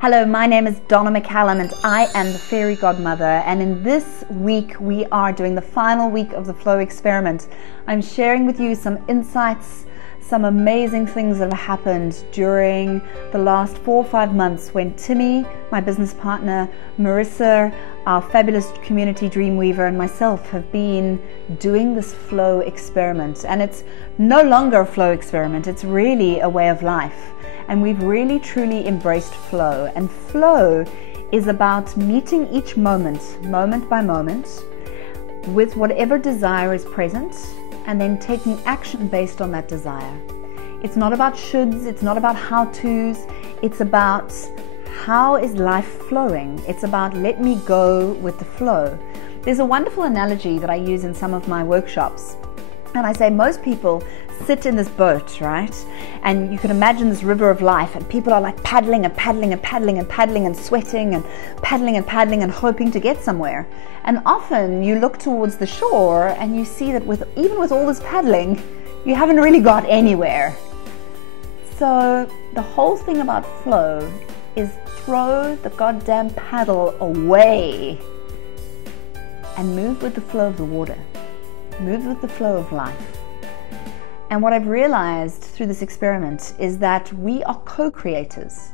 Hello, my name is Donna McCallum and I am the Fairy Godmother, and in this week we are doing the final week of the flow experiment. I'm sharing with you some insights, some amazing things that have happened during the last 4 or 5 months when Timmy, my business partner, Marissa, our fabulous community dreamweaver, and myself have been doing this flow experiment. And it's no longer a flow experiment, it's really a way of life. And we've really truly embraced flow. And flow is about meeting each moment, moment by moment, with whatever desire is present, and then taking action based on that desire. It's not about shoulds, it's not about how-tos, it's about how is life flowing. It's about let me go with the flow. There's a wonderful analogy that I use in some of my workshops. And I say most people sit in this boat, right? And you can imagine this river of life, and people are like paddling and paddling and paddling and paddling and sweating and paddling and hoping to get somewhere. And often you look towards the shore and you see that even with all this paddling, you haven't really got anywhere. So the whole thing about flow is throw the goddamn paddle away and move with the flow of the water. Move with the flow of life. And what I've realized through this experiment is that we are co-creators.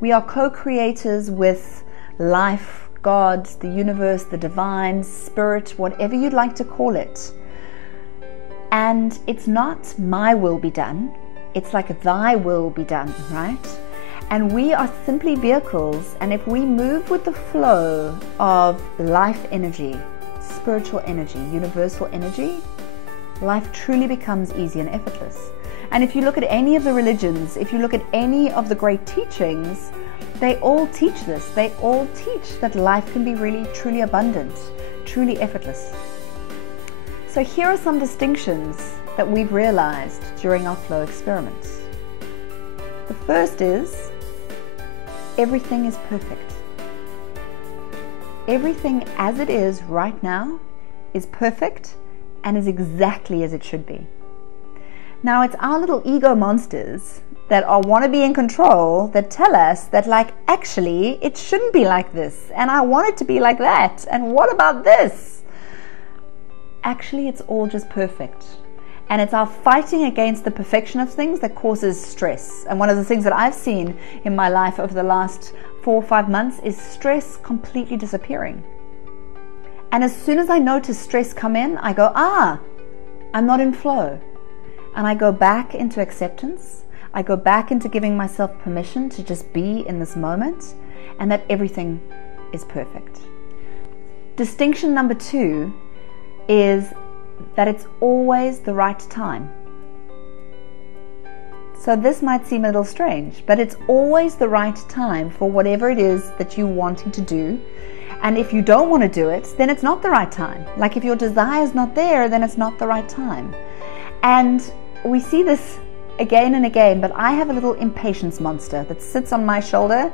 We are co-creators with life, God, the universe, the divine, spirit, whatever you'd like to call it. And it's not my will be done. It's like thy will be done, right? And we are simply vehicles. And if we move with the flow of life energy, spiritual energy, universal energy, life truly becomes easy and effortless. And if you look at any of the religions, if you look at any of the great teachings, they all teach this. They all teach that life can be really, truly abundant, truly effortless. So here are some distinctions that we've realized during our flow experiments. The first is, everything is perfect. Everything as it is right now is perfect and is exactly as it should be. Now it's our little ego monsters that want to be in control that tell us that, like, actually it shouldn't be like this, and I want it to be like that, and what about this? Actually it's all just perfect. And it's our fighting against the perfection of things that causes stress. And one of the things that I've seen in my life over the last 4 or 5 months is stress completely disappearing. And as soon as I notice stress come in, I go, I'm not in flow. And I go back into acceptance. I go back into giving myself permission to just be in this moment, and that everything is perfect. Distinction number 2 is that it's always the right time. So this might seem a little strange, but it's always the right time for whatever it is that you're wanting to do. And if you don't want to do it, then it's not the right time. Like if your desire is not there, then it's not the right time. And we see this again and again, but I have a little impatience monster that sits on my shoulder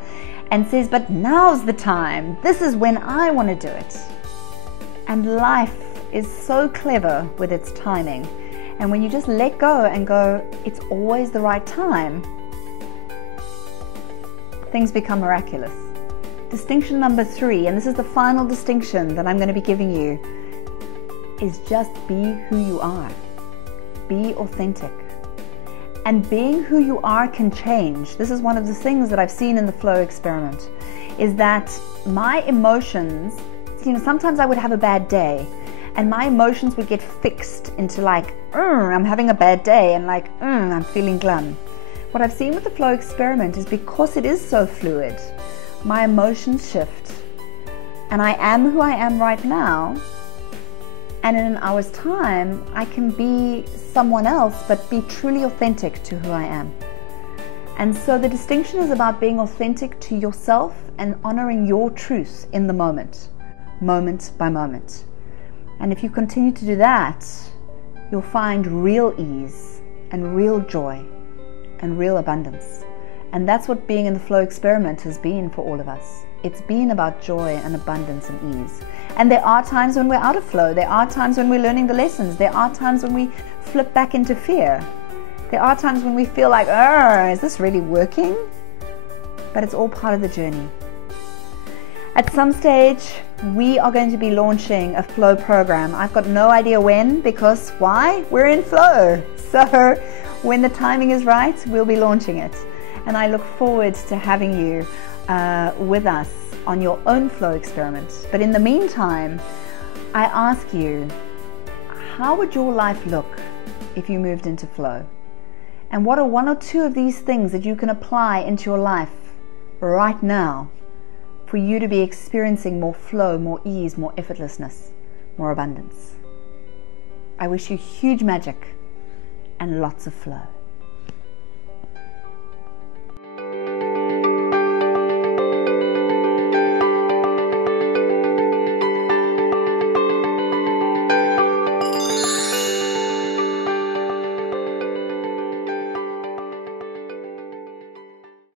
and says, but now's the time. This is when I want to do it. And life is so clever with its timing. And when you just let go and go, it's always the right time, things become miraculous. Distinction number 3, and this is the final distinction that I'm going to be giving you, is just be who you are. Be authentic. And being who you are can change. This is one of the things that I've seen in the flow experiment, is that my emotions, sometimes I would have a bad day, and my emotions would get fixed into like, I'm having a bad day, and like, I'm feeling glum. What I've seen with the flow experiment is because it is so fluid, my emotions shift, and I am who I am right now, and in an hour's time, I can be someone else, but be truly authentic to who I am. And so the distinction is about being authentic to yourself and honoring your truth in the moment, moment by moment. And if you continue to do that, you'll find real ease and real joy and real abundance. And that's what being in the flow experiment has been for all of us. It's been about joy and abundance and ease. And there are times when we're out of flow. There are times when we're learning the lessons. There are times when we flip back into fear. There are times when we feel like, is this really working? but it's all part of the journey. At some stage, we are going to be launching a flow program. I've got no idea when, because why? We're in flow. So when the timing is right, we'll be launching it. And I look forward to having you with us on your own flow experiment. But in the meantime, I ask you, how would your life look if you moved into flow? And what are one or two of these things that you can apply into your life right now for you to be experiencing more flow, more ease, more effortlessness, more abundance? I wish you huge magic and lots of flow.